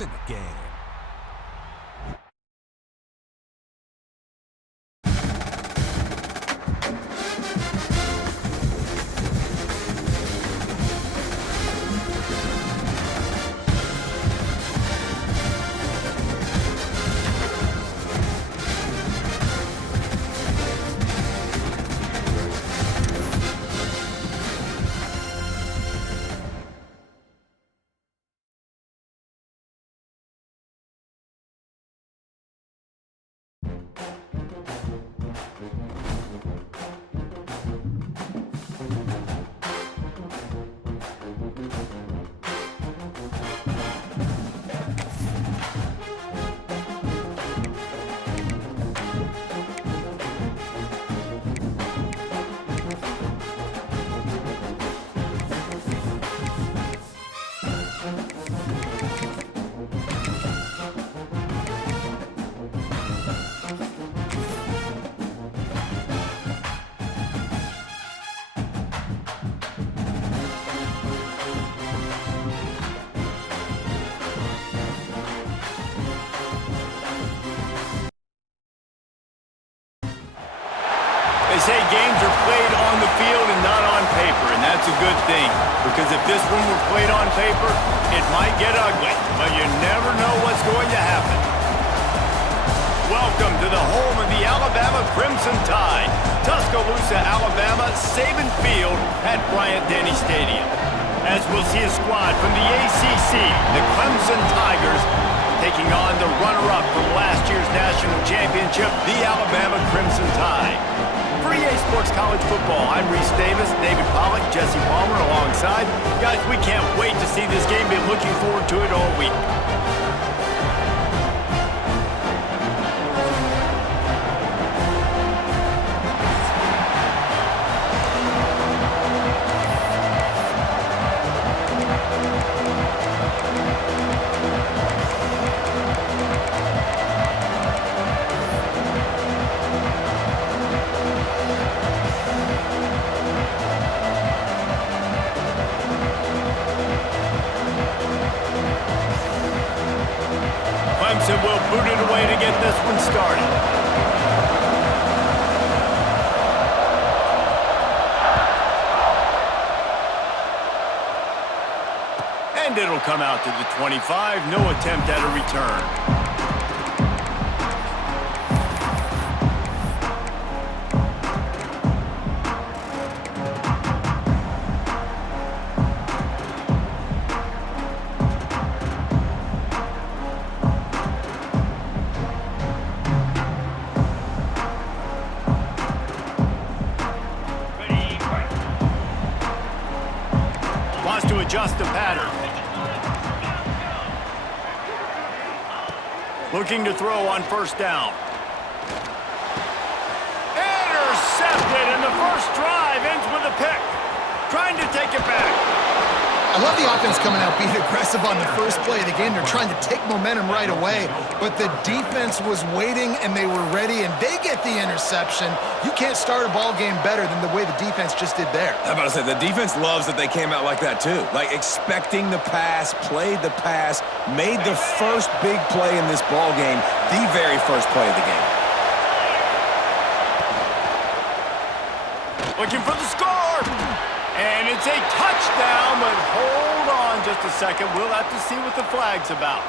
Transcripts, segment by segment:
points in the game. They say games are played on the field and not on paper, and that's a good thing. Because if this one were played on paper, it might get ugly, but you never know what's going to happen. Welcome to the home of the Alabama Crimson Tide, Tuscaloosa, Alabama, Saban Field at Bryant-Denny Stadium. As we'll see a squad from the ACC, the Clemson Tigers, taking on the runner-up from last year's national championship, the Alabama Crimson Tide. For EA Sports College Football, I'm Reese Davis, David Pollack, Jesse Palmer alongside. Guys, we can't wait to see this game. Been looking forward to it all week. Clemson will boot it away to get this one started. And it'll come out to the 25. No attempt at a return. To adjust the pattern. Looking to throw on first down. Intercepted, and the first drive ends with a pick. Trying to take it back. I love the offense coming out being aggressive on the first play of the game. They're trying to take momentum right away, but the defense was waiting, and they were ready, and they get the interception. You can't start a ball game better than the way the defense just did there. I'm about to say, the defense loves that they came out like that, too. Like, expecting the pass, played the pass, made the first big play in this ball game, the very first play of the game. Looking for the score! And it's a touchdown, but hold on just a second. We'll have to see what the flag's about.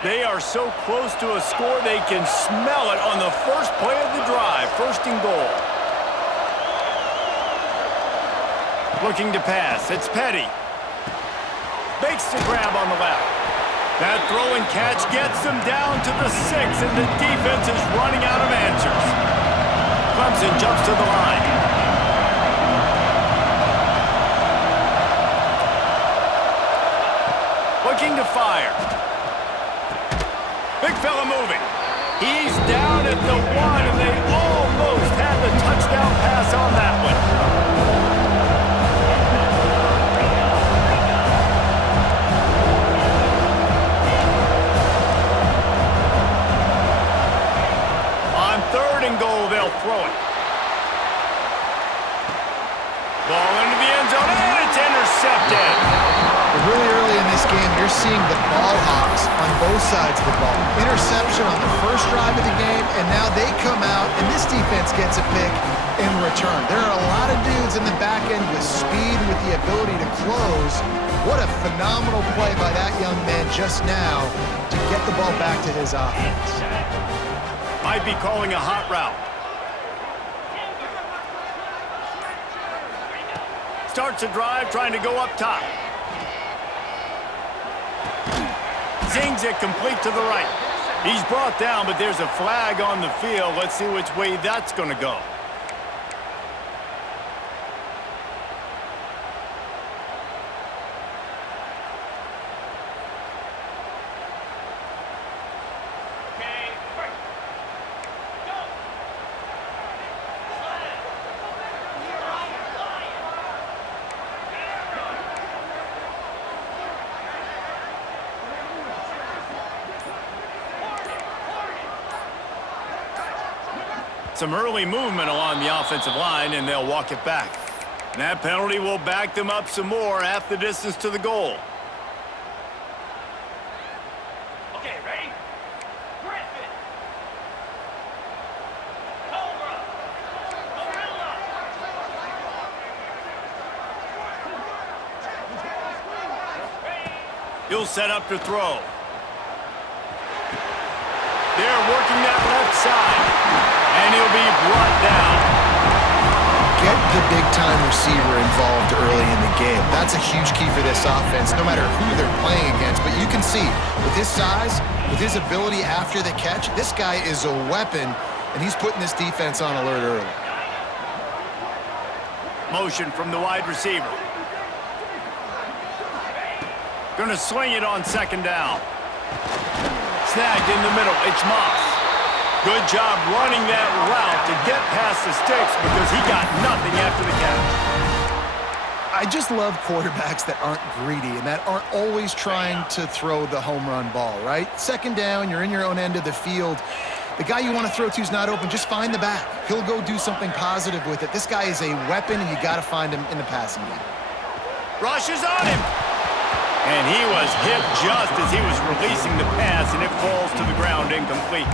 They are so close to a score, they can smell it on the first play of the drive. First and goal. Looking to pass. It's Petty. Makes the grab on the left. That throw and catch gets them down to the 6, and the defense is running out of answers. Clemson jumps to the line. Looking to fire. Big fella moving. He's down at the 1, and they almost had the touchdown pass on that one. Third and goal, they'll throw it. Ball into the end zone, and it's intercepted. Really early seeing the ball hawks on both sides of the ball. Interception on the first drive of the game, and now they come out, and this defense gets a pick in return. There are a lot of dudes in the back end with speed, with the ability to close. What a phenomenal play by that young man just now to get the ball back to his offense. Might be calling a hot route. Starts a drive trying to go up top. Zings it complete to the right. He's brought down, but there's a flag on the field. Let's see which way that's going to go. Some early movement along the offensive line, and they'll walk it back. And that penalty will back them up some more, half the distance to the goal. Okay, ready? Griffin. Cobra. Gorilla. He'll set up to throw. They're working that left side. And he'll be brought down. Get the big-time receiver involved early in the game. That's a huge key for this offense, no matter who they're playing against. But you can see, with his size, with his ability after the catch, this guy is a weapon, and he's putting this defense on alert early. Motion from the wide receiver. Gonna swing it on second down. Snagged in the middle. It's Moss. Good job running that route to get past the sticks because he got nothing after the catch. I just love quarterbacks that aren't greedy and that aren't always trying to throw the home run ball, right? Second down, you're in your own end of the field. The guy you want to throw to is not open. Just find the back. He'll go do something positive with it. This guy is a weapon, and you got to find him in the passing game. Rush is on him. And he was hit just as he was releasing the pass, and it falls to the ground incomplete.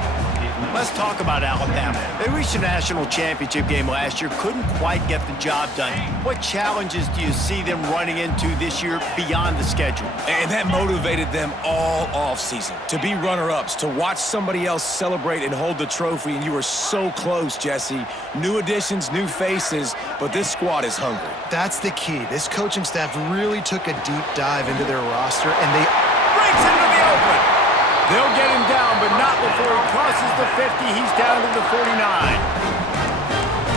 Let's talk about Alabama. They reached a national championship game last year, couldn't quite get the job done. What challenges do you see them running into this year beyond the schedule? And that motivated them all offseason to be runner-ups, to watch somebody else celebrate and hold the trophy, and you were so close, Jesse. New additions, new faces, but this squad is hungry. That's the key. This coaching staff really took a deep dive into their roster, and they breaks into the open. They'll get him down, but not before he crosses the 50. He's down to the 49.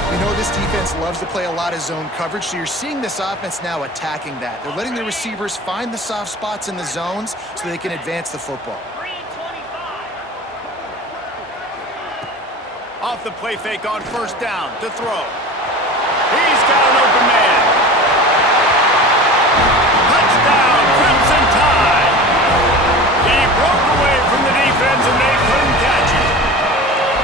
You know, this defense loves to play a lot of zone coverage, so you're seeing this offense now attacking that. They're letting the receivers find the soft spots in the zones so they can advance the football. 325. Off the play fake on first down to throw. He's got an open man. Touchdown, Clemson tie. He broke away from the defense and they couldn't catch him.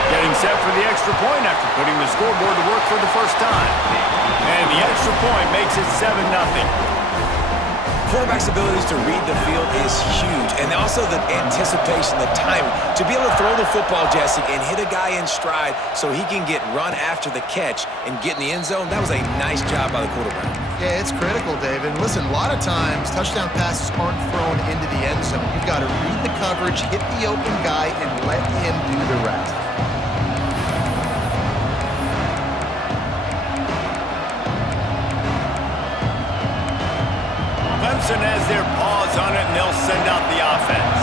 Getting set for the extra point after putting the scoreboard to work for the first time. And the extra point makes it 7-0. Quarterback's abilities to read the field is huge, and also the anticipation, the timing. To be able to throw the football, Jesse, and hit a guy in stride so he can get run after the catch and get in the end zone, that was a nice job by the quarterback. Yeah, it's critical, David. Listen, a lot of times touchdown passes aren't thrown into the end zone. You've got to read the coverage, hit the open guy, and let him do the rest. Clemson has their paws on it, and they'll send out the offense.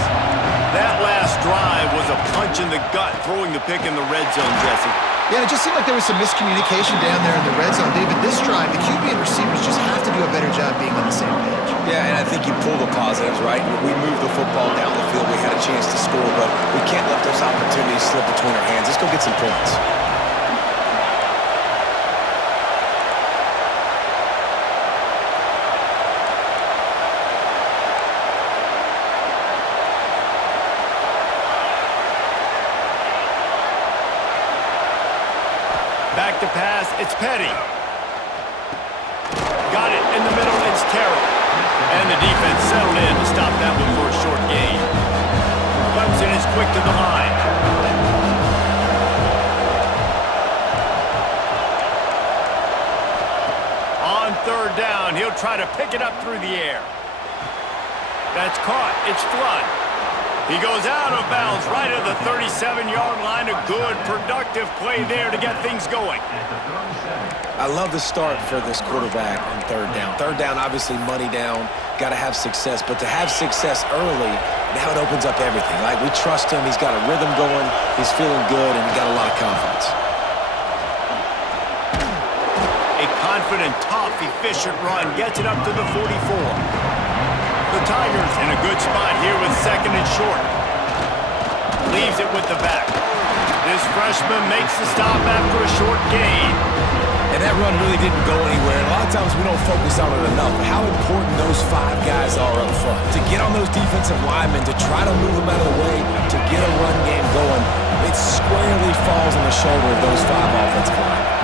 That last drive was a punch in the gut, throwing the pick in the red zone, Jesse. Yeah, it just seemed like there was some miscommunication down there in the red zone. David, this drive, the QB and receivers just have to do a better job being on the same page. Yeah, and I think you pull the positives, right? We moved the football down the field. We had a chance to score, but we can't let those opportunities slip between our hands. Let's go get some points. Back to pass, it's Petty. Got it in the middle, it's Terrell. And the defense settled in to stop that one for a short gain. Clemson is quick to the line. On third down, he'll try to pick it up through the air. That's caught. It's Flood. He goes out of bounds right at the 37-yard line. A good, productive play there to get things going. I love the start for this quarterback on third down. Third down, obviously money down, got to have success. But to have success early, now it opens up everything. Like, we trust him. He's got a rhythm going. He's feeling good, and he's got a lot of confidence. A confident, tough, efficient run gets it up to the 44. The Tigers in a good spot here with second and short. Leaves it with the back. This freshman makes the stop after a short gain. And that run really didn't go anywhere. And a lot of times we don't focus on it enough, but how important those 5 guys are up front. To get on those defensive linemen, to try to move them out of the way, to get a run game going, it squarely falls on the shoulder of those 5 offensive linemen.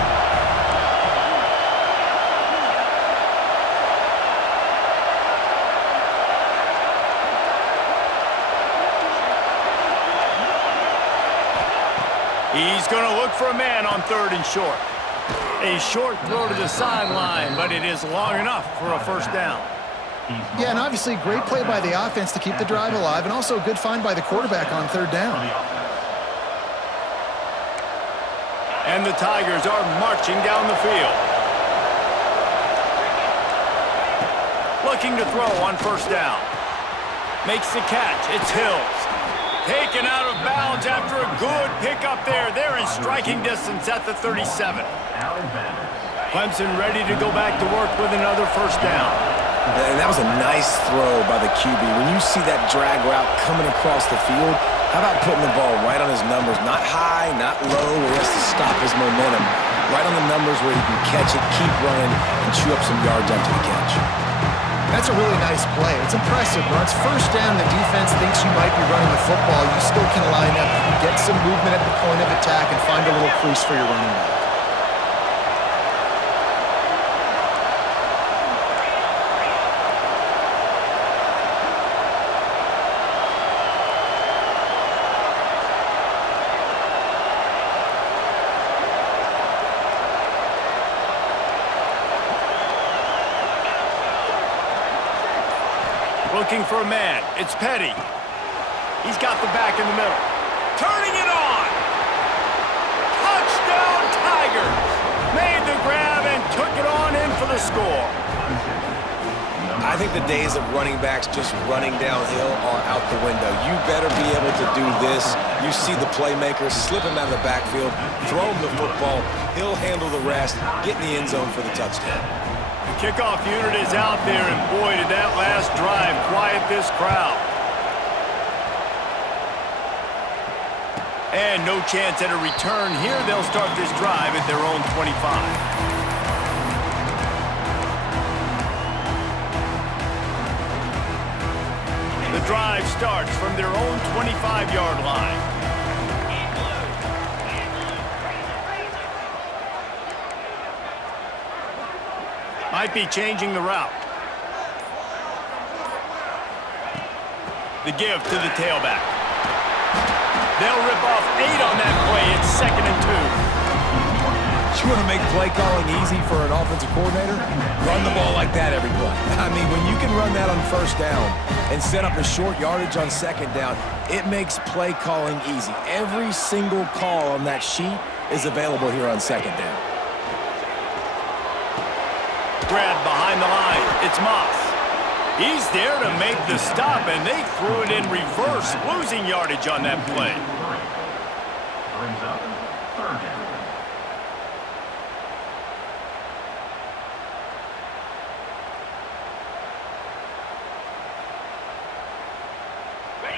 He's going to look for a man on third and short. A short throw to the sideline, but it is long enough for a first down. Yeah, and obviously great play by the offense to keep the drive alive, and also a good find by the quarterback on third down. And the Tigers are marching down the field. Looking to throw on first down. Makes the catch. It's Hills. Taken out of bounds after a good pickup there. They're in striking distance at the 37. Clemson ready to go back to work with another first down. And that was a nice throw by the QB. When you see that drag route coming across the field, how about putting the ball right on his numbers? Not high, not low, where he has to stop his momentum. Right on the numbers where he can catch it, keep running, and chew up some yards after the catch. That's a really nice play. It's impressive. When it's first down, the defense thinks you might be running the football. You still can line up, get some movement at the point of attack, and find a little crease for your running back. Looking for a man. It's Petty. He's got the back in the middle. Turning it on. Touchdown Tigers. Made the grab and took it on in for the score. I think the days of running backs just running downhill are out the window. You better be able to do this. You see the playmaker, slip him out of the backfield, throw him the football. He'll handle the rest, get in the end zone for the touchdown. The kickoff unit is out there, and boy, did that last drive quiet this crowd. And no chance at a return here. They'll start this drive at their own 25. The drive starts from their own 25-yard line. Might be changing the route. The give to the tailback. They'll rip off 8 on that play. It's 2nd and 2. You want to make play calling easy for an offensive coordinator? Run the ball like that every play. I mean, when you can run that on first down and set up a short yardage on second down, it makes play calling easy. Every single call on that sheet is available here on second down. Grab behind the line. It's Moss. He's there to make the stop, and they threw it in reverse, losing yardage on that play. Brings up third down.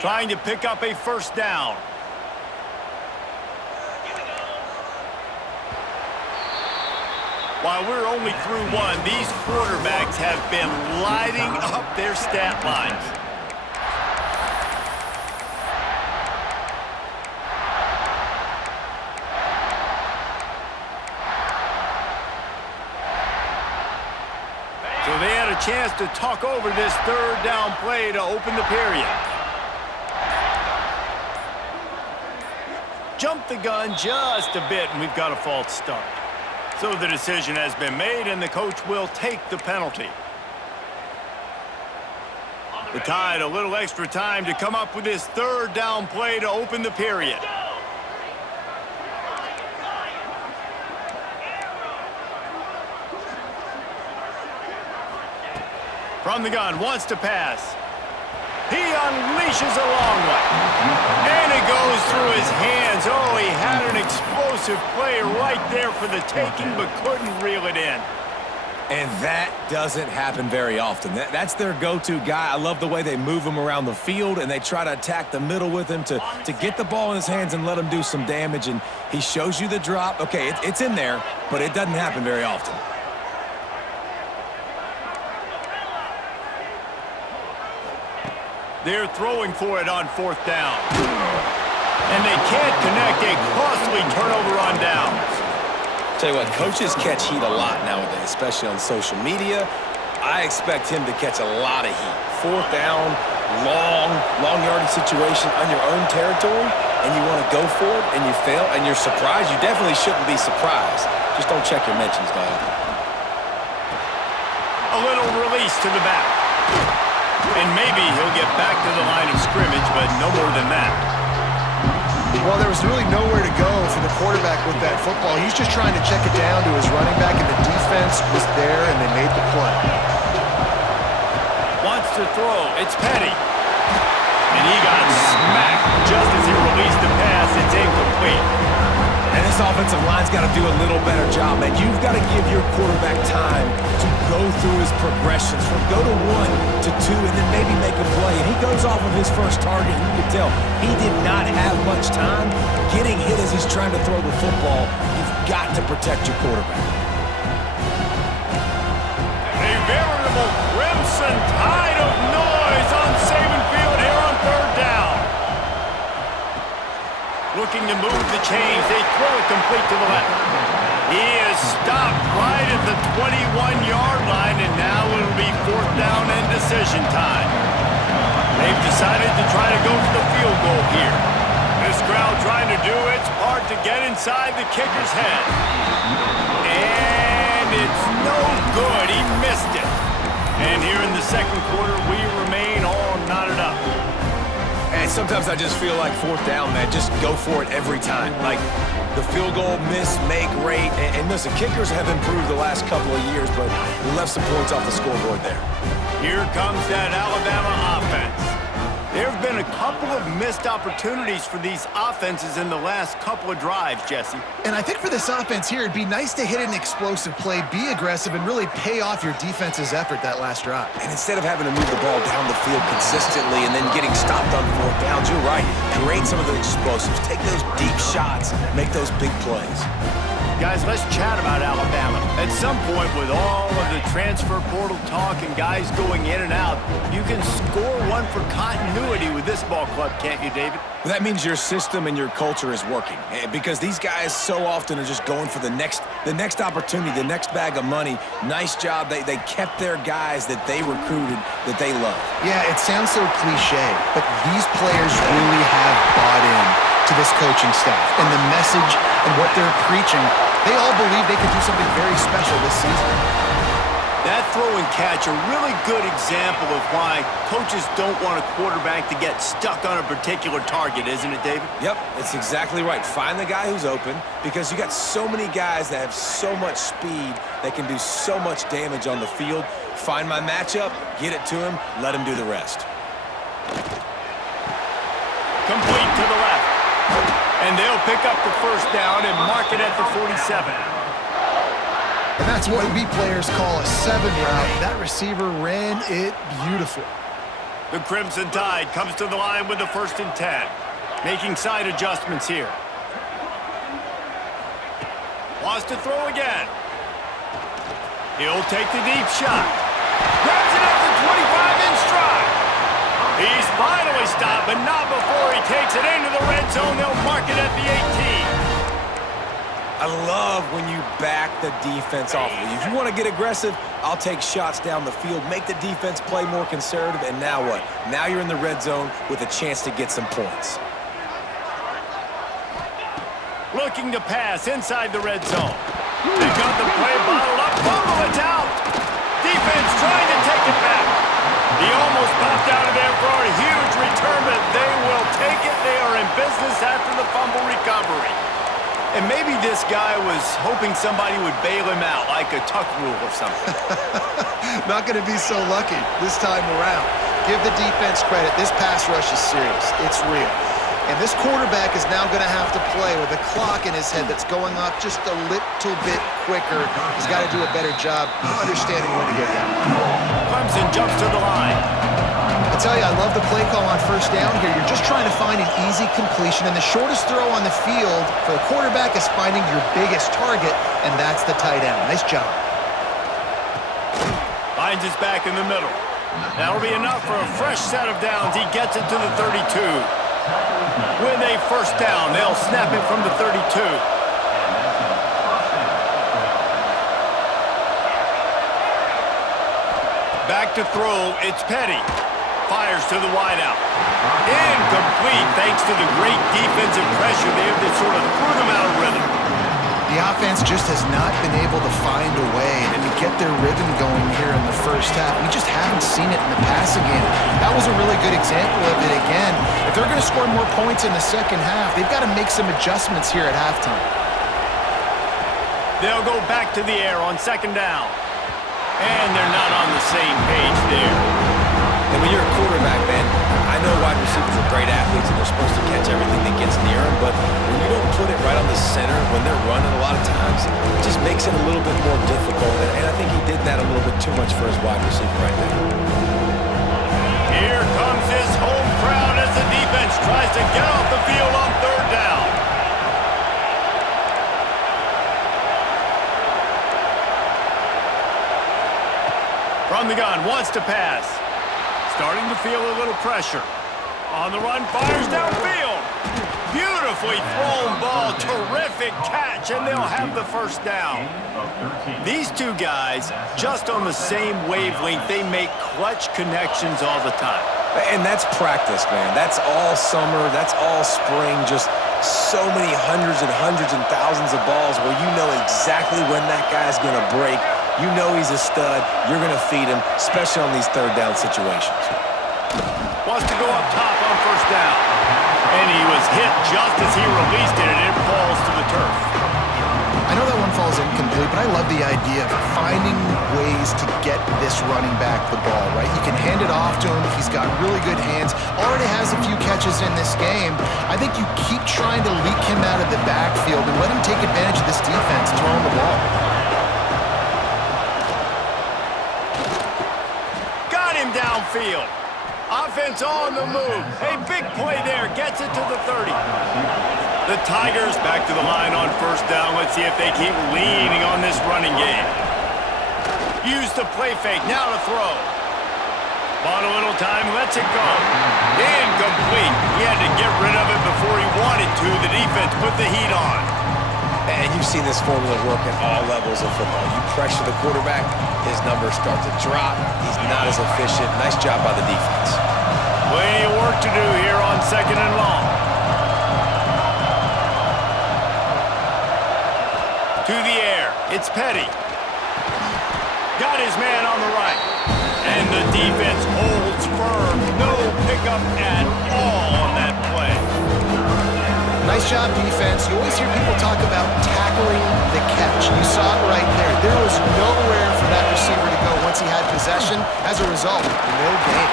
Trying to pick up a first down. While we're only through one, these quarterbacks have been lighting up their stat lines. So they had a chance to talk over this third down play to open the period. Jumped the gun just a bit, and we've got a false start. So the decision has been made, and the coach will take the penalty. The Tide a little extra time to come up with this third down play to open the period. From the gun, wants to pass. He unleashes a long one. And it goes through his hands. Oh, he had an explosive play right there for the taking, but couldn't reel it in. And that doesn't happen very often. That's their go-to guy. I love the way they move him around the field, and they try to attack the middle with him to get the ball in his hands and let him do some damage. And he shows you the drop. Okay, it's in there, but it doesn't happen very often. They're throwing for it on fourth down. And they can't connect. A costly turnover on downs. Tell you what, coaches catch heat a lot nowadays, especially on social media. I expect him to catch a lot of heat. Fourth down, long yardage situation on your own territory, and you want to go for it, and you fail, and you're surprised. You definitely shouldn't be surprised. Just don't check your mentions, dog. A little release to the back. And maybe he'll get back to the line of scrimmage, but no more than that. Well, there was really nowhere to go for the quarterback with that football. He's just trying to check it down to his running back, and the defense was there, and they made the play. Wants to throw. It's Petty. And he got smacked just as he released the pass. It's incomplete. And this offensive line's got to do a little better job, man. You've got to give your quarterback time to go through his progressions from go to 1 to 2 and then maybe make a play. And he goes off of his first target, and you can tell he did not have much time getting hit as he's trying to throw the football. You've got to protect your quarterback. A veritable Clemson tide of noise on Saban Field here on third down. Looking to move the chains. They throw it complete to the left. He is stopped right at the 21-yard line, and now it'll be fourth down and decision time. They've decided to try to go for the field goal here. This crowd trying to do its part to get inside the kicker's head. And it's no good. He missed it. And here in the second quarter, we remain all knotted up. And sometimes I just feel like fourth down, man, just go for it every time. Like the field goal, miss, make, rate. And listen, kickers have improved the last couple of years, but we left some points off the scoreboard there. Here comes that Alabama offense. There have been a couple of missed opportunities for these offenses in the last couple of drives, Jesse. And I think for this offense here, it'd be nice to hit an explosive play, be aggressive, and really pay off your defense's effort that last drive. And instead of having to move the ball down the field consistently and then getting stopped on fourth downs, you're right. Create some of the explosives. Take those deep shots. Make those big plays. Guys, let's chat about Alabama. At some point, with all of the transfer portal talk and guys going in and out, you can score one for continuity with this ball club, can't you, David? Well, that means your system and your culture is working, because these guys so often are just going for the next opportunity, the next bag of money. Nice job. They kept their guys that they recruited, that they love. Yeah, it sounds so cliche, but these players really have bought in to this coaching staff and the message and what they're preaching. They all believe they can do something very special this season. That throw and catch, a really good example of why coaches don't want a quarterback to get stuck on a particular target, isn't it, David? Yep, it's exactly right. Find the guy who's open, because you got so many guys that have so much speed that can do so much damage on the field. Find my matchup, get it to him, let him do the rest. Complete to the left. And they'll pick up the first down and mark it at the 47. And that's what we players call a 7 route. That receiver ran it beautiful. The Crimson Tide comes to the line with the 1st and 10. Making side adjustments here. Wants to throw again. He'll take the deep shot. Grabs it at the 25 in stride. He's finally stopped, but not before he takes it into the red zone. They'll mark it at the 18. I love when you back the defense off of you. If you want to get aggressive, I'll take shots down the field, make the defense play more conservative, and now what? Now you're in the red zone with a chance to get some points. Looking to pass inside the red zone. They've got the play bottled up. Fumble, it's out. Defense trying to take it back. He almost popped out of there for a huge return, but they will take it. They are in business after the fumble recovery. And maybe this guy was hoping somebody would bail him out, like a tuck rule or something. Not going to be so lucky this time around. Give the defense credit. This pass rush is serious. It's real. And this quarterback is now going to have to play with a clock in his head that's going off just a little bit quicker. He's got to do a better job understanding when to get that. Clemson jumps to the line. I tell you, I love the play call on first down here. You're just trying to find an easy completion, and the shortest throw on the field for the quarterback is finding your biggest target, and that's the tight end. Nice job. Finds his back in the middle. That'll be enough for a fresh set of downs. He gets it to the 32. With a first down, they'll snap it from the 32. Back to throw, it's Petty. Fires to the wideout. Incomplete thanks to the great defensive pressure there that sort of threw them out of rhythm. The offense just has not been able to find a way to get their rhythm going here in the first half. We just haven't seen it in the passing game. That was a really good example of it again. If they're going to score more points in the second half, they've got to make some adjustments here at halftime. They'll go back to the air on second down. And they're not on the same page there. And when you're a quarterback, man, I know wide receivers are great athletes and they're supposed to catch everything that gets near them, but when you don't put it right on the center, when they're running a lot of times, it just makes it a little bit more difficult. And I think he did that a little bit too much for his wide receiver right there. Here comes his home crowd as the defense tries to get off the field on third down. From the gun, wants to pass. Starting to feel a little pressure. On the run, fires downfield. Beautifully thrown ball, terrific catch, and they'll have the first down. These two guys, just on the same wavelength, they make clutch connections all the time. And that's practice, man. That's all summer. That's all spring. Just so many hundreds and thousands of balls where you know exactly when that guy's going to break. You know he's a stud. You're going to feed him, especially on these third down situations. Wants to go up top on first down. And he was hit just as he released it, and it falls to the turf. I know that one falls incomplete, but I love the idea of finding ways to get this running back the ball, right? You can hand it off to him. He's got really good hands. Already has a few catches in this game. I think you keep trying to leak him out of the backfield and let him take advantage of this defense throwing the ball. Downfield. Offense on the move. A big play there. Gets it to the 30. The Tigers back to the line on first down. Let's see if they keep leaning on this running game. Use the play fake. Now to throw. Bought a little time. Lets it go. Incomplete. He had to get rid of it before he wanted to. The defense put the heat on. And you've seen this formula work at all levels of football. You pressure the quarterback, his numbers start to drop. He's not as efficient. Nice job by the defense. Plenty of work to do here on second and long. To the air. It's Petty. Got his man on the right. And the defense holds firm. No pickup at all on that play. Nice job, defense. You always hear people talk about tackling the catch. You saw it right there. There was nowhere for that receiver to go once he had possession. As a result, no gain.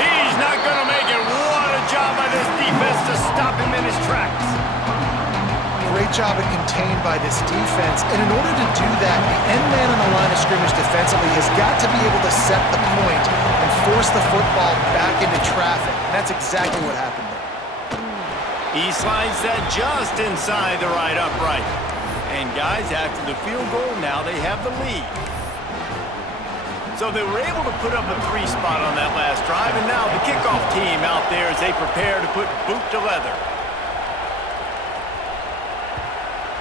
He's not going to make it. What a job by this defense to stop him in his tracks. Great job of contained by this defense. And in order to do that, the end man on the line of scrimmage defensively has got to be able to set the point and force the football back into traffic. And that's exactly what happened there. He slides that just inside the right upright. And guys, after the field goal, now they have the lead. So they were able to put up a 3 spot on that last drive, and now the kickoff team out there as they prepare to put boot to leather.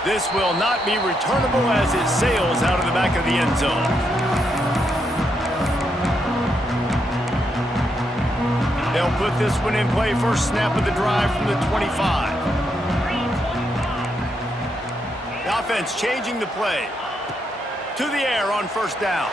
This will not be returnable as it sails out of the back of the end zone. They'll put this one in play. First snap of the drive from the 25. The offense changing the play. To the air on first down.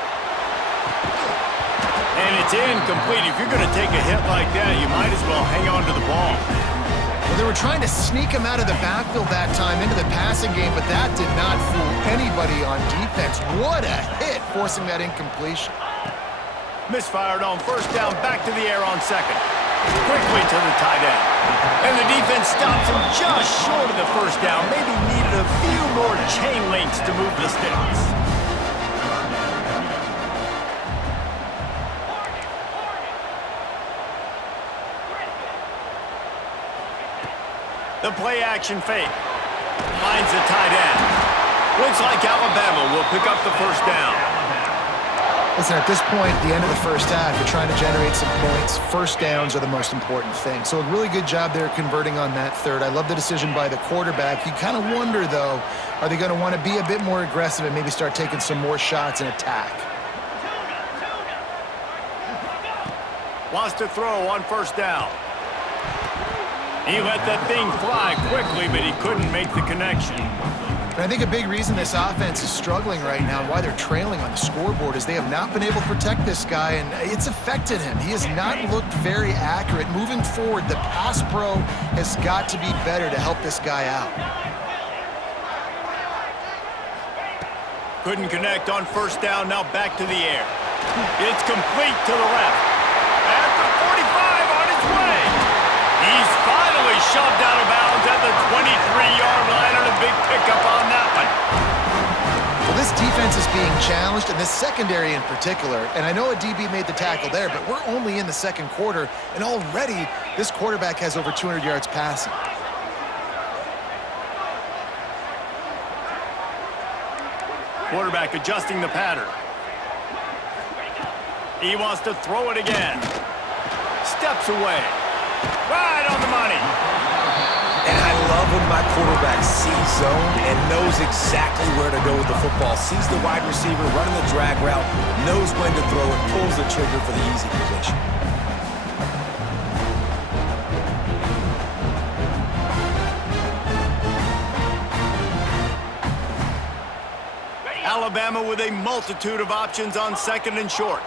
And it's incomplete. If you're going to take a hit like that, you might as well hang on to the ball. Well, they were trying to sneak him out of the backfield that time into the passing game, but that did not fool anybody on defense. What a hit, forcing that incompletion. Misfired on first down, back to the air on second. Quickly to the tight end. And the defense stops him just short of the first down. Maybe needed a few more chain links to move the sticks. The play-action fake. Finds the tight end. Looks like Alabama will pick up the first down. Listen, at this point, the end of the first half, you're trying to generate some points. First downs are the most important thing. So a really good job there converting on that third. I love the decision by the quarterback. You kind of wonder, though, are they going to want to be a bit more aggressive and maybe start taking some more shots and attack? Wants to throw on first down. He let that thing fly quickly, but he couldn't make the connection. And I think a big reason this offense is struggling right now, why they're trailing on the scoreboard, is they have not been able to protect this guy, and it's affected him. He has not looked very accurate. Moving forward, the pass pro has got to be better to help this guy out. Couldn't connect on first down, now back to the air. It's complete to the left. At the 45 on his way. He's finally shoved out of bounds at the 23-yard line on a big pickup on that one. Well, this defense is being challenged, and this secondary in particular, and I know a DB made the tackle there, but we're only in the second quarter, and already this quarterback has over 200 yards passing. Quarterback adjusting the pattern. He wants to throw it again. Steps away. Right on the money. And I love when my quarterback sees zone and knows exactly where to go with the football. Sees the wide receiver running the drag route, knows when to throw it, pulls the trigger for the easy completion. Alabama with a multitude of options on second and short.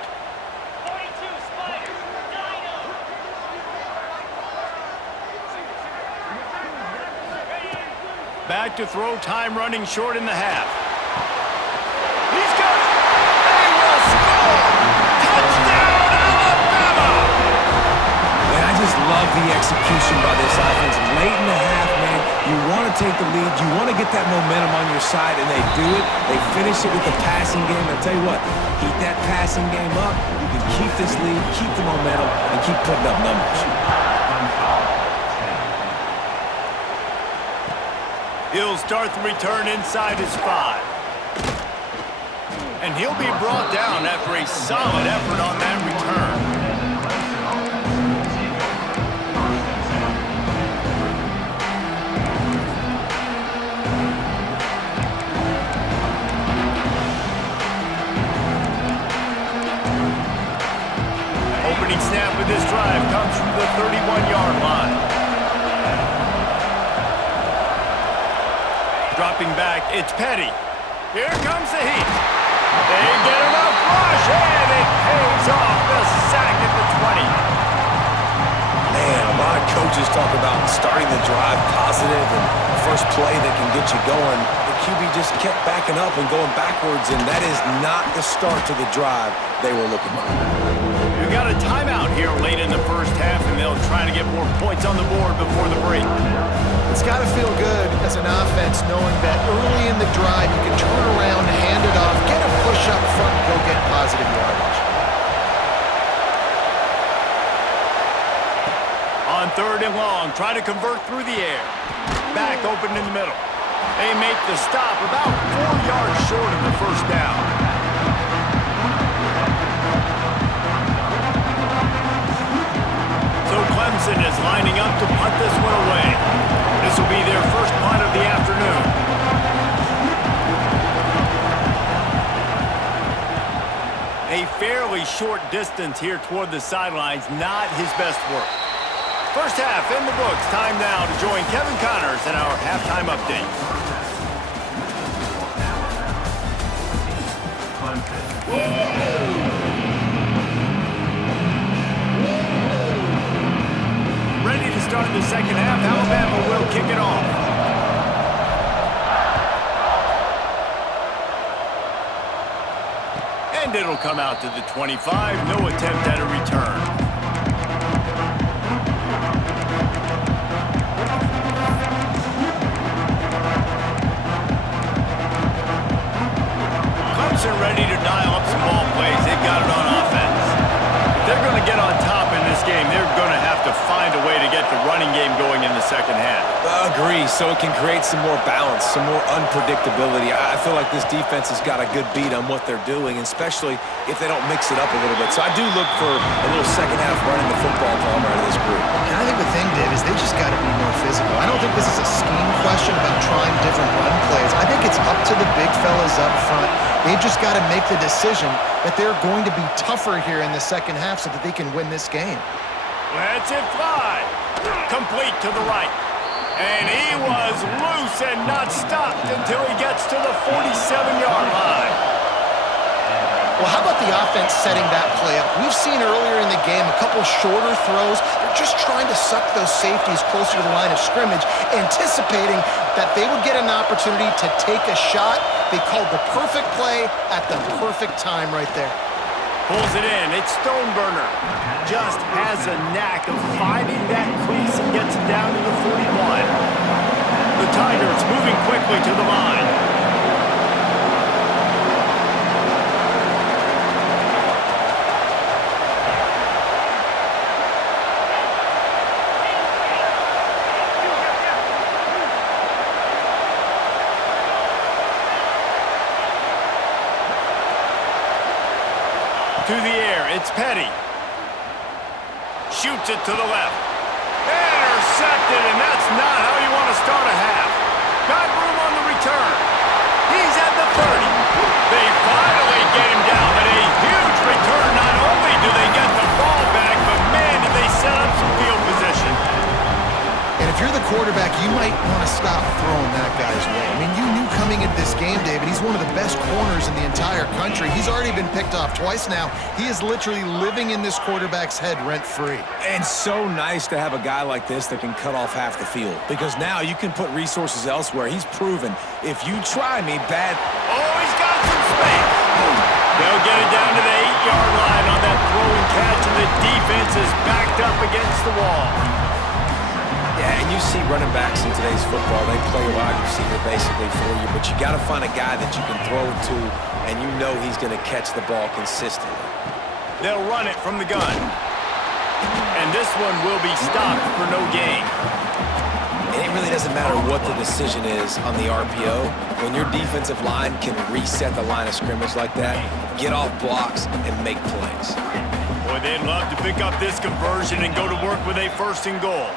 Back to throw, time running short in the half. He's got it! They will score! Touchdown, Alabama! And I just love the execution by this offense. Late in the half, man, you want to take the lead. You want to get that momentum on your side, and they do it. They finish it with the passing game. I'll tell you what, keep that passing game up. You can keep this lead, keep the momentum, and keep putting up numbers. He'll start the return inside his 5. And he'll be brought down after a solid effort on that return. Opening snap of this drive comes from the 31-yard line. Dropping back, it's Petty. Here comes the heat. They get enough rush, and it pays off the sack at the 20. Man, a lot of coaches talk about starting the drive positive and the first play that can get you going. The QB just kept backing up and going backwards, and that is not the start to the drive they were looking for. We've got a timeout here late in the first half, and they'll try to get more points on the board before the break. It's got to feel good as an offense knowing that early in the drive you can turn around, hand it off, get a push up front, and go get positive yardage. On third and long, try to convert through the air. Back open in the middle. They make the stop about 4 yards short of the first down. So Clemson is lining up to punt this one away. This will be their first punt of the afternoon. A fairly short distance here toward the sidelines, not his best work. First half in the books. Time now to join Kevin Connors in our halftime update. Ready to start the second half. Alabama will kick it off. And it'll come out to the 25. No attempt at a return. Clemson ready to dial up some ball plays. They've got it on offense. If they're going to get on top in this game, they're going to have to find a way to get the running game going in the second half. Agree, so it can create some more balance, some more unpredictability. I feel like this defense has got a good beat on what they're doing, especially if they don't mix it up a little bit. So I do look for a little second half running the football ball out of this group. And I think the thing, Dave, is they just got to be more physical. I don't think this is a scheme question about trying different run plays. I think it's up to the big fellas up front. They've just got to make the decision that they're going to be tougher here in the second half so that they can win this game. Let's it fly. Complete to the right. And he was loose and not stopped until he gets to the 47-yard line. Well, how about the offense setting that play up? We've seen earlier in the game a couple shorter throws. They're just trying to suck those safeties closer to the line of scrimmage, anticipating that they would get an opportunity to take a shot. They called the perfect play at the perfect time right there. Pulls it in. It's Stoneburner. Just has a knack of finding that crease and gets it down to the 41. The Tigers moving quickly to the line. To the air, it's Petty. Shoots it to the left. Intercepted, and that's not how you want to start a half. Got room on the return. He's at the 30. They finally get him down, but a huge return. Not only do they get the ball back, but man, do they set up some field position. And if you're the quarterback, you might want to stop throwing that guy's way. I mean, you knew coming into this game, David, he's one of the best corners in the entire country. He's already been picked off twice now. He is literally living in this quarterback's head rent-free. And so nice to have a guy like this that can cut off half the field, because now you can put resources elsewhere. He's proven, if you try me, bad. Oh, he's got some space. They'll get it down to the 8-yard line on that throw and catch, and the defense is backed up against the wall. Yeah, and you see running backs in today's football, they play wide receiver basically for you, but you got to find a guy that you can throw it to, and you know he's going to catch the ball consistently. They'll run it from the gun. And this one will be stopped for no gain. And it really doesn't matter what the decision is on the RPO. When your defensive line can reset the line of scrimmage like that, get off blocks and make plays. Boy, they'd love to pick up this conversion and go to work with a 1st and goal.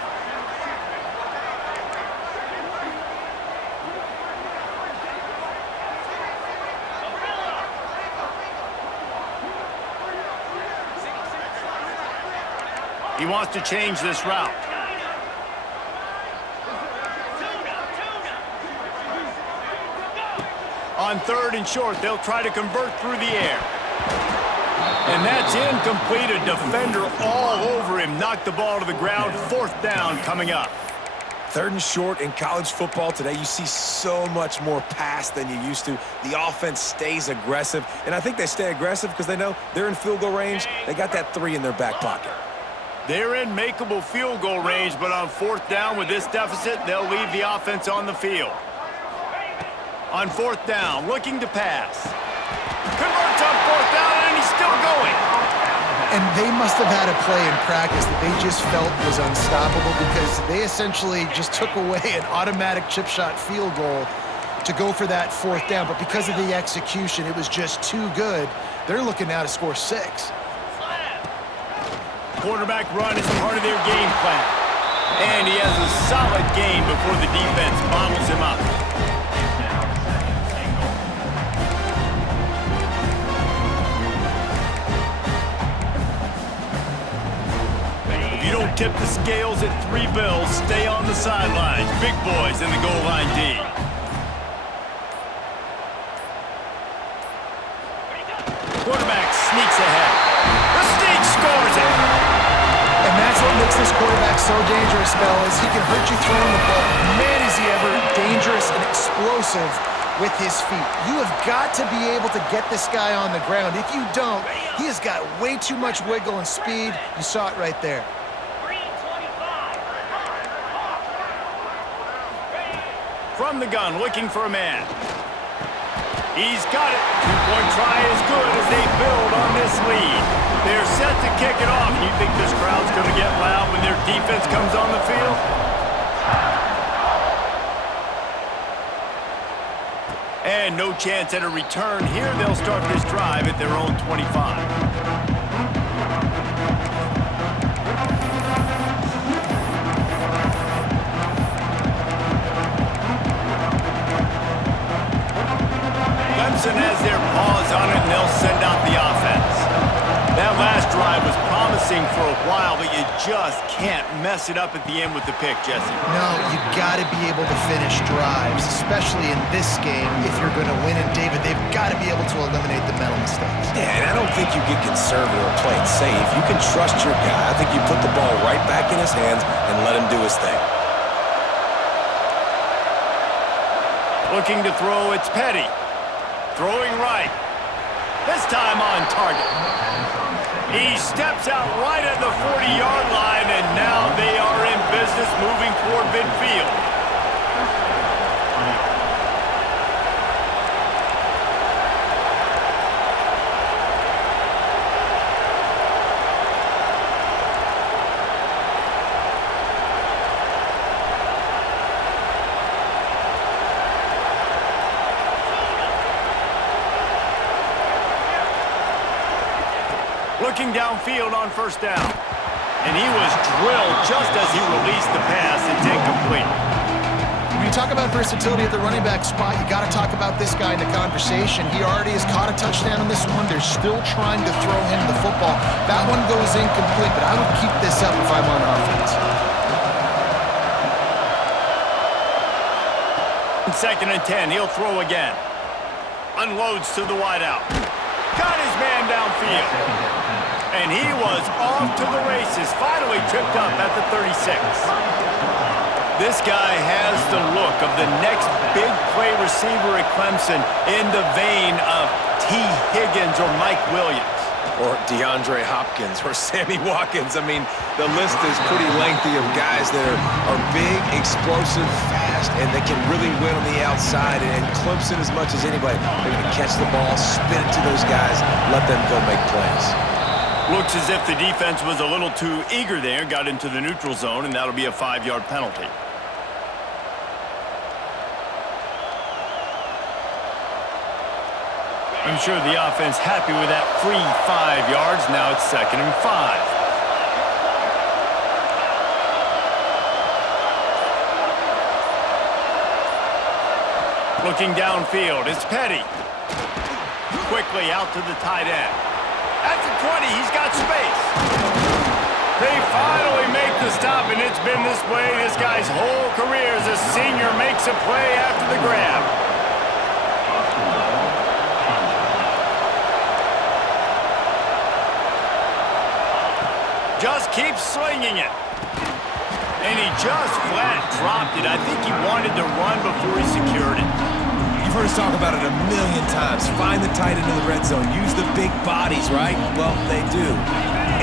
He wants to change this route. On 3rd and short, they'll try to convert through the air. And that's incomplete. A defender all over him. Knocked the ball to the ground. 4th down coming up. 3rd and short in college football today, you see so much more pass than you used to. The offense stays aggressive, and I think they stay aggressive because they know they're in field goal range. They got that 3 in their back pocket. They're in makeable field goal range, but on 4th down with this deficit, they'll leave the offense on the field. On 4th down, looking to pass. Converts on 4th down, and he's still going. And they must have had a play in practice that they just felt was unstoppable, because they essentially just took away an automatic chip shot field goal to go for that 4th down. But because of the execution, it was just too good. They're looking now to score 6. Quarterback run is part of their game plan. And he has a solid game before the defense bottles him up. tip the scales at 3 bills. Stay on the sidelines. Big boys in the goal line D. Quarterback sneaks ahead. The sneak scores it. And that's what makes this quarterback so dangerous, Mel, is he can hurt you throwing the ball. Man, is he ever dangerous and explosive with his feet. You have got to be able to get this guy on the ground. If you don't, he has got way too much wiggle and speed. You saw it right there. From the gun, looking for a man. He's got it. Two-point try as good as they build on this lead. They're set to kick it off. You think this crowd's going to get loud when their defense comes on the field? And no chance at a return here. They'll start this drive at their own 25. Clemson has their paws on it, and they'll send out the offense. That last drive was promising for a while, but you just can't mess it up at the end with the pick, Jesse. No, you got to be able to finish drives, especially in this game. If you're going to win, and David, they've got to be able to eliminate the mental mistakes. Yeah, and I don't think you get conservative or play it safe. You can trust your guy. I think you put the ball right back in his hands and let him do his thing. Looking to throw, it's Petty. Throwing right. This time on target. He steps out right at the 40-yard line, and now they are in business moving toward midfield. Looking downfield on first down. And he was drilled just as he released the pass. It's incomplete. When you talk about versatility at the running back spot, you got to talk about this guy in the conversation. He already has caught a touchdown on this one. They're still trying to throw him the football. That one goes incomplete, but I would keep this up if I'm on offense. Second and 10, he'll throw again. Unloads to the wideout. Got his man downfield. And he was off to the races, finally tripped up at the 36. This guy has the look of the next big play receiver at Clemson in the vein of T. Higgins or Mike Williams. Or DeAndre Hopkins or Sammy Watkins. I mean, the list is pretty lengthy of guys that are big, explosive, fast, and they can really win on the outside. And Clemson, as much as anybody, they're going to catch the ball, spin it to those guys, let them go make plays. Looks as if the defense was a little too eager there, got into the neutral zone, and that'll be a 5-yard penalty. I'm sure the offense happy with that free 5 yards. Now it's 2nd and 5. Looking downfield, it's Petty. Quickly out to the tight end. At the 20, he's got space. They finally make the stop, and it's been this way this guy's whole career as a senior makes a play after the grab. Just keeps slinging it. And he just flat dropped it. I think he wanted to run before he secured it. You've heard us talk about it a million times. Find the tight end in the red zone. Use the big bodies, right? Well, they do.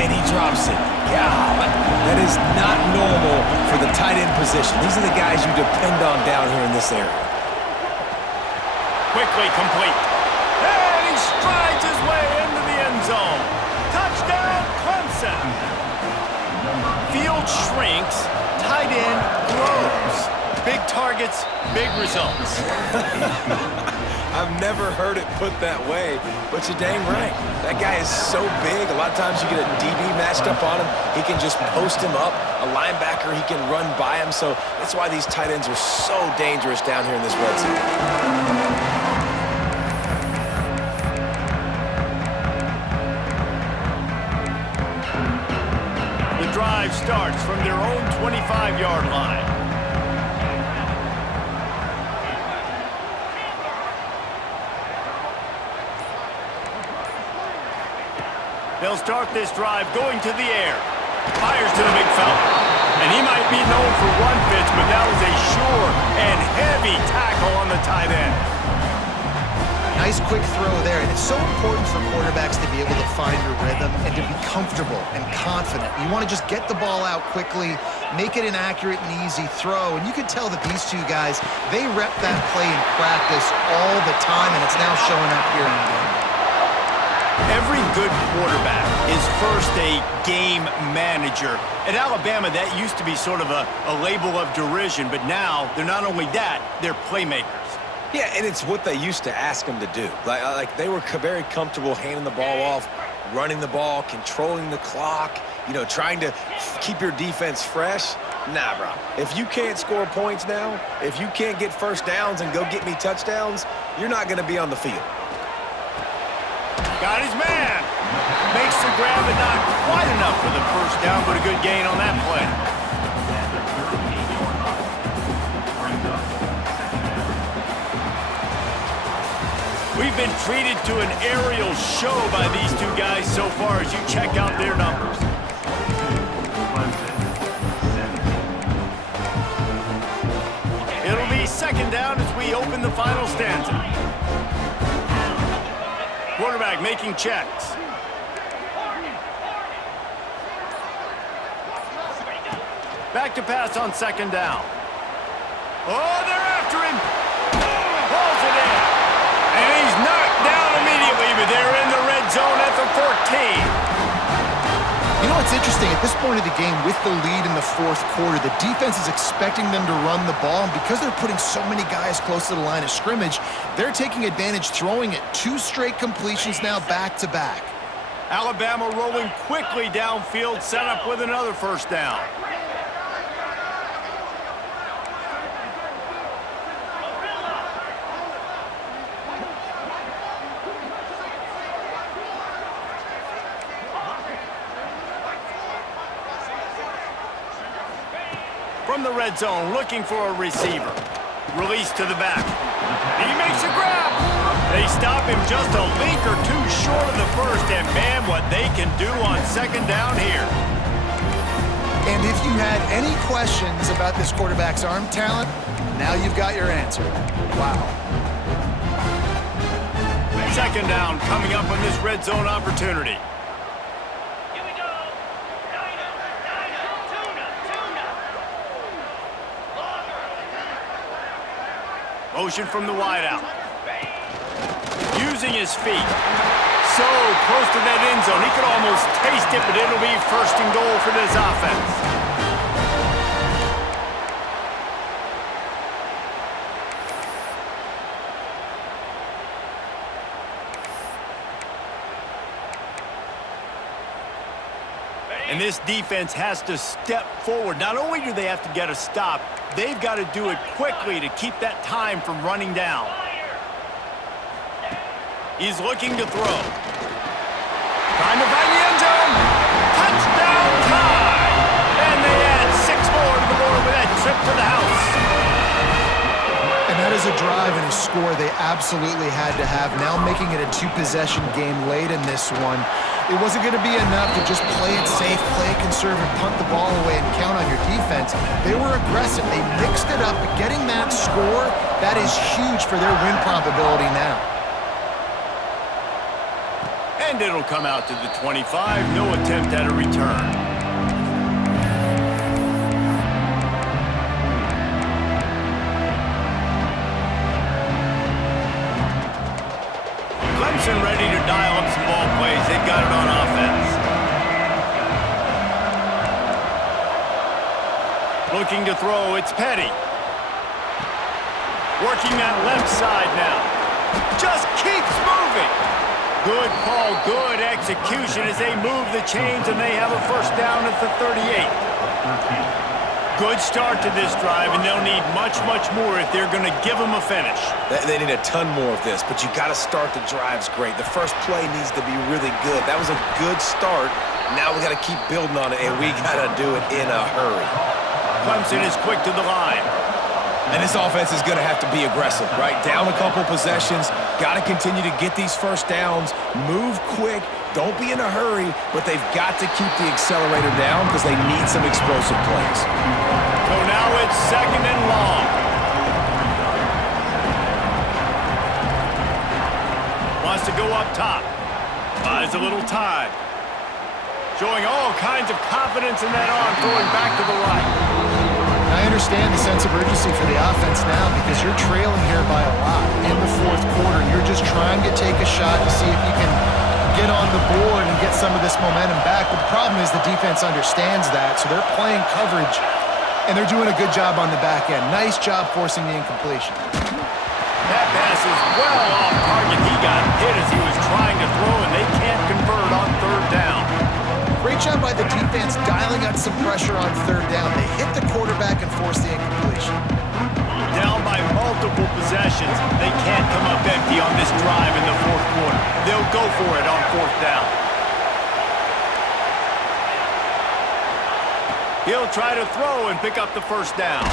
And he drops it. God, that is not normal for the tight end position. These are the guys you depend on down here in this area. Quickly complete. And he strides his way into the end zone. Touchdown, Clemson. Field shrinks, tight end grows. Big targets, big results. I've never heard it put that way, but you're dang right. That guy is so big. A lot of times you get a DB matched up on him. He can just post him up. A linebacker, he can run by him. So that's why these tight ends are so dangerous down here in this red zone. Drive starts from their own 25-yard line. They'll start this drive going to the air. Fires to the big fella. And he might be known for run fits, but that was a sure and heavy tackle on the tight end. Nice quick throw there, and it's so important for quarterbacks to be able to find a rhythm and to be comfortable and confident. You want to just get the ball out quickly, make it an accurate and easy throw, and you can tell that these two guys, they rep that play in practice all the time, and it's now showing up here in the game. Every good quarterback is first a game manager. At Alabama, that used to be sort of a label of derision, but now they're not only that, they're playmakers. Yeah, and it's what they used to ask them to do. Like they were very comfortable handing the ball off, running the ball, controlling the clock, trying to keep your defense fresh. Nah, bro. If you can't score points now, if you can't get first downs and go get me touchdowns, you're not going to be on the field. Got his man. Makes the grab, but not quite enough for the first down, but a good gain on that play. We've been treated to an aerial show by these two guys so far as you check out their numbers. It'll be second down as we open the final stanza. Quarterback making checks. Back to pass on second down. Oh, they're after him. Pulls it in. And he's knocked down immediately, but they're in the red zone at the 14. You know what's interesting? At this point of the game, with the lead in the fourth quarter, the defense is expecting them to run the ball, and because they're putting so many guys close to the line of scrimmage, they're taking advantage, throwing it 2 straight completions now back-to-back. Alabama rolling quickly downfield, set up with another first down. From the red zone, looking for a receiver. Release to the back. He makes a grab. They stop him just a link or two short of the first, and man, what they can do on second down here. And if you had any questions about this quarterback's arm talent, now you've got your answer. Wow. Second down coming up on this red zone opportunity. Motion from the wideout. Using his feet. So close to that end zone. He could almost taste it, but it'll be first and goal for this offense. And this defense has to step forward. Not only do they have to get a stop, they've got to do it quickly to keep that time from running down. He's looking to throw. Trying to find the end zone. Touchdown time! And they add 6 more to the board with that trip to the house. And that is a drive and a score they absolutely had to have. Now making it a 2-possession game late in this one. It wasn't going to be enough to just play it safe, play it conservative, punt the ball away, and count on your defense. They were aggressive. They mixed it up. But getting that score, that is huge for their win probability now. And it'll come out to the 25. No attempt at a return. Clemson ready to dial up some ball plays. They've got it on offense. Looking to throw, it's Petty. Working that left side now. Just keeps moving. Good call, good execution as they move the chains, and they have a first down at the 38. Good start to this drive, and they'll need much, much more if they're going to give them a finish. They need a ton more of this, but you got to start the drives great. The first play needs to be really good. That was a good start. Now we got to keep building on it, and we got to do it in a hurry. Clemson is quick to the line. And this offense is going to have to be aggressive, right? Down a couple possessions, got to continue to get these first downs, move quick, don't be in a hurry, but they've got to keep the accelerator down because they need some explosive plays. So now it's 2nd and long. Wants to go up top. Buys a little time. Showing all kinds of confidence in that arm, throwing back to the right. I understand the sense of urgency for the offense now because you're trailing here by a lot in the 4th quarter. You're just trying to take a shot to see if you can get on the board and get some of this momentum back. But the problem is the defense understands that, so they're playing coverage, and they're doing a good job on the back end. Nice job forcing the incompletion. That pass is well off target. He got hit as he was trying to throw, and they can't convert on 3rd down. Great job by the defense dialing out some pressure on 3rd down. They hit the quarterback and forced the incompletion. Down by multiple possessions. They can't come up empty on this drive in the 4th quarter. They'll go for it on 4th down. He'll try to throw and pick up the 1st down.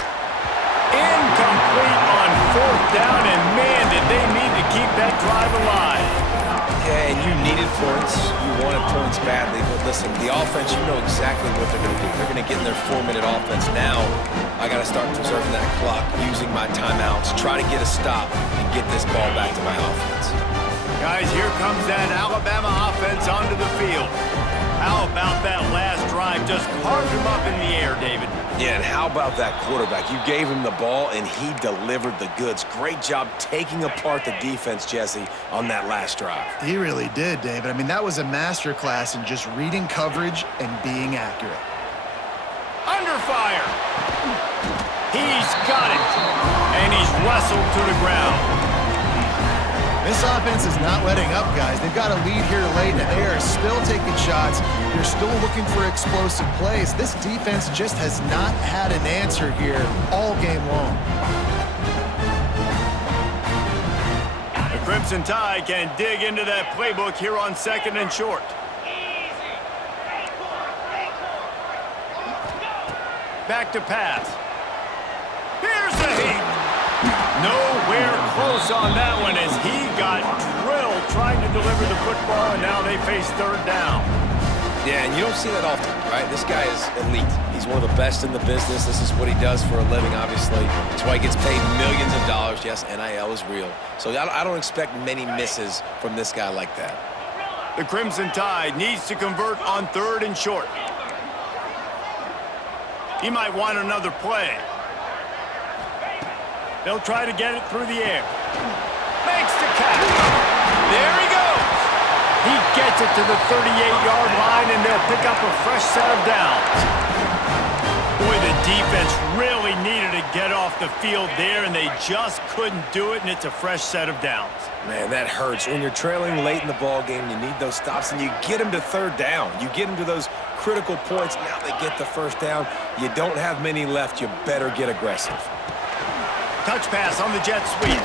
Incomplete on 4th down, and man, did they need to keep that drive alive. Yeah, and you needed points. You wanted points badly. But listen, the offense, you know exactly what they're going to do. They're going to get in their 4-minute offense. Now, I got to start preserving that clock, using my timeouts, try to get a stop, and get this ball back to my offense. Guys, here comes that Alabama offense onto the field. How about that last drive? Just carved him up in the air, David. Yeah, and how about that quarterback? You gave him the ball, and he delivered the goods. Great job taking apart the defense, Jesse, on that last drive. He really did, David. I mean, that was a masterclass in just reading coverage and being accurate. Under fire. He's got it. And he's wrestled to the ground. This offense is not letting up, guys. They've got a lead here late, and they are still taking shots. They're still looking for explosive plays. This defense just has not had an answer here all game long. The Crimson Tide can dig into that playbook here on 2nd and short. Back to pass. Here's the heat. Nowhere close on that one as he got drilled trying to deliver the football, and now they face 3rd down. Yeah, and you don't see that often, right? This guy is elite. He's one of the best in the business. This is what he does for a living, obviously. That's why he gets paid millions of dollars. Yes, NIL is real. So I don't expect many misses from this guy like that. The Crimson Tide needs to convert on 3rd and short. He might want another play. They'll try to get it through the air. Makes the catch. There he goes. He gets it to the 38-yard line, and they'll pick up a fresh set of downs. Boy, the defense really needed to get off the field there, and they just couldn't do it, and it's a fresh set of downs. Man, that hurts. When you're trailing late in the ball game, you need those stops, and you get them to 3rd down. You get them to those critical points. Now they get the 1st down. You don't have many left. You better get aggressive. Touch pass on the jet sweep.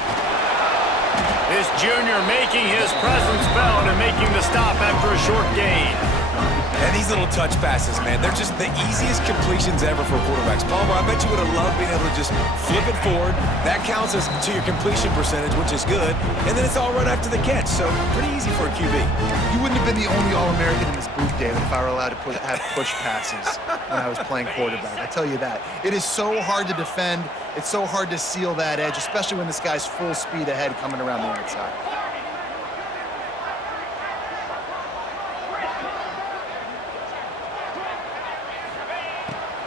This junior making his presence felt and making the stop after a short gain. And these little touch passes, man, they're just the easiest completions ever for quarterbacks. Palmer, I bet you would have loved being able to just flip it forward. That counts as to your completion percentage, which is good. And then it's all run after the catch, so pretty easy for a QB. You wouldn't have been the only All-American in this booth, David, if I were allowed to have push passes when I was playing quarterback. I tell you that. It is so hard to defend. It's so hard to seal that edge, especially when this guy's full speed ahead coming around the outside.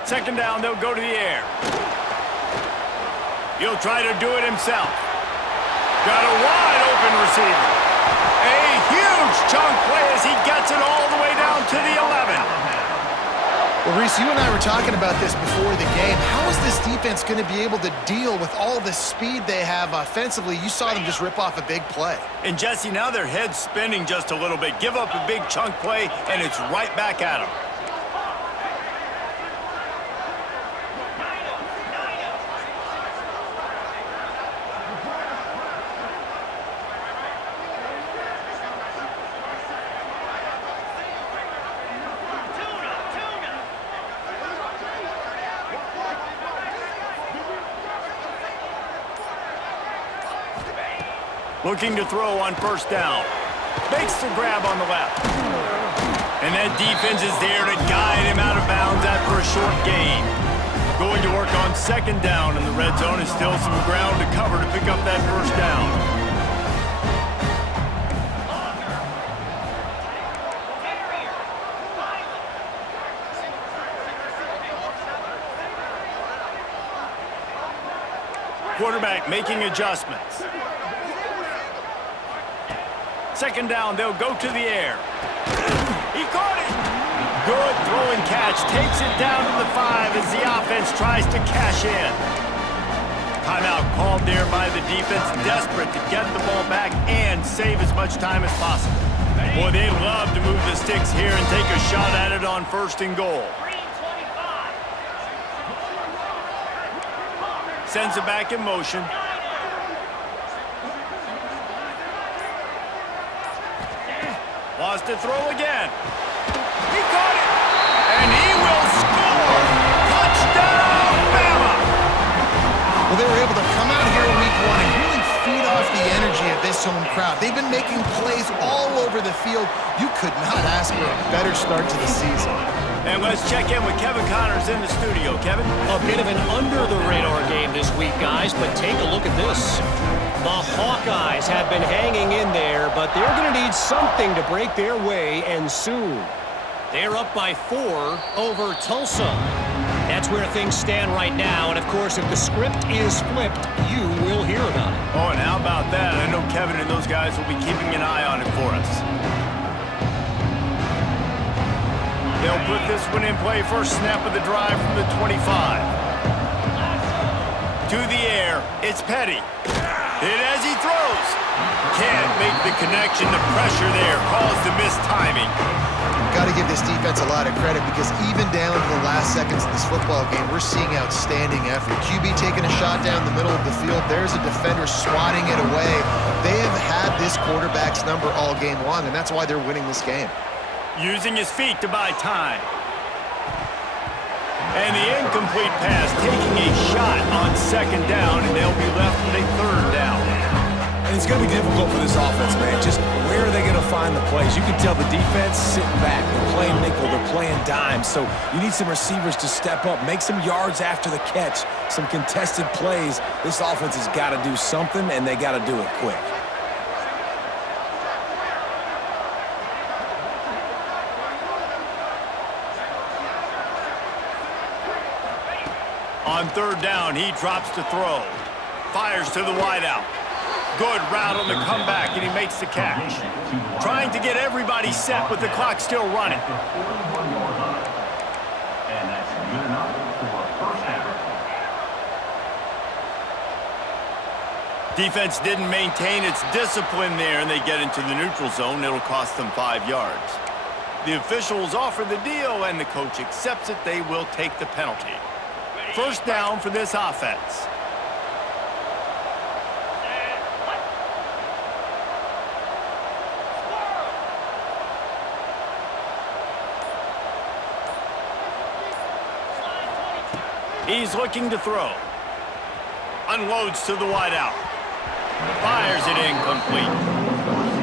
Second down, they'll go to the air. He'll try to do it himself. Got a wide open receiver. A huge chunk play as he gets it all the way down to the 11. Well, Reese, you and I were talking about this before the game. How is this defense going to be able to deal with all the speed they have offensively? You saw them just rip off a big play. And Jesse, now their head's spinning just a little bit. Give up a big chunk play, and it's right back at them. Looking to throw on first down. Makes the grab on the left. And that defense is there to guide him out of bounds after a short gain. Going to work on second down, and the red zone is still some ground to cover to pick up that first down. Quarterback making adjustments. Second down, they'll go to the air. He caught it! Good throw and catch. Takes it down to the 5 as the offense tries to cash in. Timeout called there by the defense, desperate to get the ball back and save as much time as possible. Boy, they love to move the sticks here and take a shot at it on first and goal. Sends it back in motion. Wants to throw again. He caught it! And he will score! Touchdown, Bama! Well, they were able to come out here in week 1 and really feed off the energy of this home crowd. They've been making plays all over the field. You could not ask for a better start to the season. And let's check in with Kevin Connors in the studio. Kevin? A bit of an under-the-radar game this week, guys, but take a look at this. The Hawkeyes have been hanging in there, but they're going to need something to break their way, and soon. They're up by 4 over Tulsa. That's where things stand right now, and of course, if the script is flipped, you will hear about it. Oh, and how about that? I know Kevin and those guys will be keeping an eye on it for us. They'll put this one in play. First snap of the drive from the 25. To the air, it's Petty. Hit as he throws. Can't make the connection. The pressure there caused the missed timing. Got to give this defense a lot of credit because even down to the last seconds of this football game, we're seeing outstanding effort. QB taking a shot down the middle of the field. There's a defender swatting it away. They have had this quarterback's number all game long, and that's why they're winning this game. Using his feet to buy time. And the incomplete pass taking a shot on second down, and they'll be left with a third down. And it's going to be difficult for this offense, man. Just where are they going to find the plays? You can tell the defense sitting back. They're playing nickel. They're playing dime. So you need some receivers to step up, make some yards after the catch, some contested plays. This offense has got to do something, and they got to do it quick. On third down, he drops to throw. Fires to the wideout. Good route on the comeback, and he makes the catch. Trying to get everybody set with the clock still running. And that's good enough for first down. Defense didn't maintain its discipline there, and they get into the neutral zone. It'll cost them 5 yards. The officials offer the deal, and the coach accepts it. They will take the penalty. First down for this offense. He's looking to throw. Unloads to the wideout. Fires it incomplete.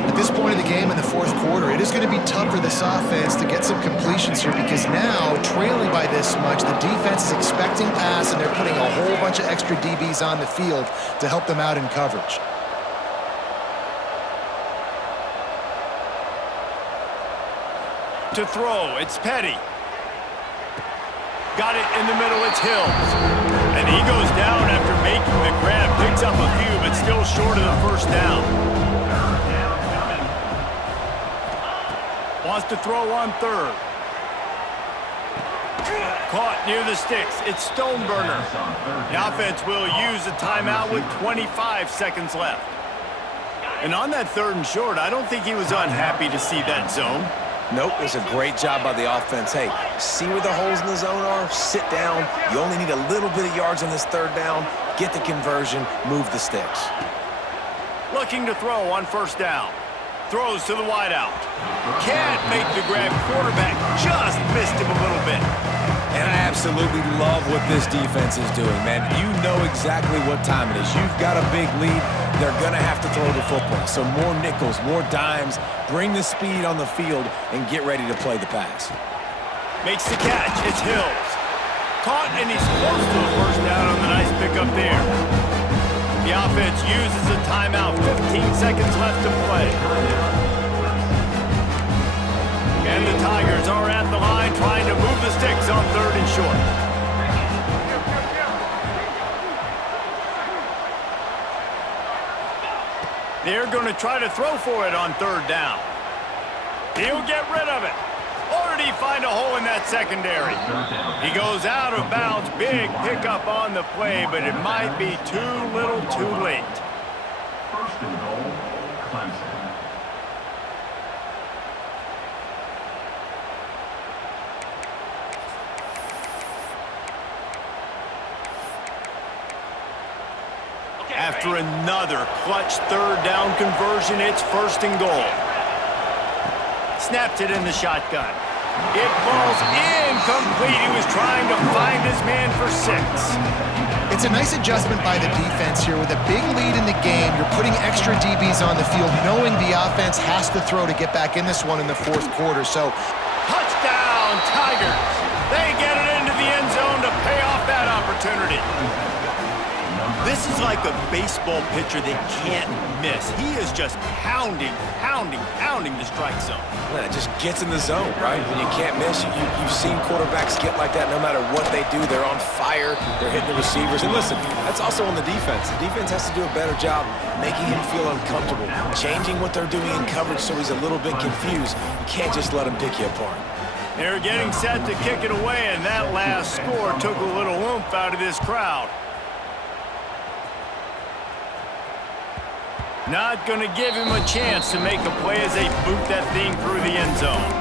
At this point of the game in the fourth quarter, it is going to be tough for this offense to get some completions here because now, trailing by this much, the defense is expecting pass, and they're putting a whole bunch of extra DBs on the field to help them out in coverage. To throw, it's Petty. Got it in the middle, it's Hills. And he goes down after making the grab, picks up a few, but still short of the first down. Wants to throw on third. Caught near the sticks. It's Stoneburner. The offense will use a timeout with 25 seconds left. And on that third and short, I don't think he was unhappy to see that zone. Nope, it was a great job by the offense. Hey, see where the holes in the zone are? Sit down. You only need a little bit of yards on this third down. Get the conversion. Move the sticks. Looking to throw on first down. Throws to the wideout. Can't make the grab. Quarterback just missed him a little bit. And I absolutely love what this defense is doing, man. You know exactly what time it is. You've got a big lead. they're going to have to throw the football. So more nickels, more dimes, bring the speed on the field, and get ready to play the pass. Makes the catch. It's Hills. Caught, and he's close to a first down on the nice pickup there. The offense uses a timeout. 15 seconds left to play. And the Tigers are at the line trying to move the sticks on 3rd and short. They're going to try to throw for it on 3rd down. He'll get rid of it. Or did he find a hole in that secondary? He goes out of bounds. Big pickup on the play, but it might be too little too late. 1st and goal, Clemson. Okay, After ready. another clutch 3rd down conversion, it's 1st and goal. Snaps it in the shotgun. It falls incomplete. He was trying to find his man for 6. It's a nice adjustment by the defense here. With a big lead in the game, you're putting extra DBs on the field, knowing the offense has to throw to get back in this one in the 4th quarter. So, Touchdown, Tigers. They get it into the end zone to pay off that opportunity. This is like a baseball pitcher that can't miss. He is just pounding the strike zone. Yeah, it just gets in the zone, right? When you can't miss, you've seen quarterbacks get like that no matter what they do. They're on fire. They're hitting the receivers. And listen, that's also on the defense. The defense has to do a better job making him feel uncomfortable, changing what they're doing in coverage so he's a little bit confused. You can't just let him pick you apart. They're getting set to kick it away, and that last score took a little oomph out of this crowd. Not going to give him a chance to make a play as they boot that thing through the end zone.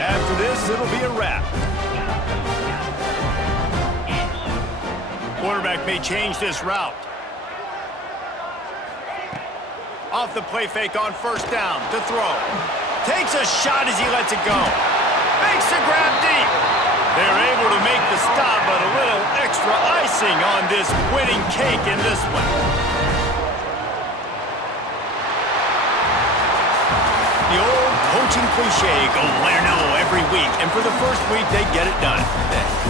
After this, it'll be a wrap. Quarterback may change this route. Off the play fake on 1st down to throw. Takes a shot as he lets it go. Makes the grab deep. They're able to make the stop, but a little extra icing on this winning cake in this one. The old coaching cliche, go win or no every week. And for the first week, they get it done. Great.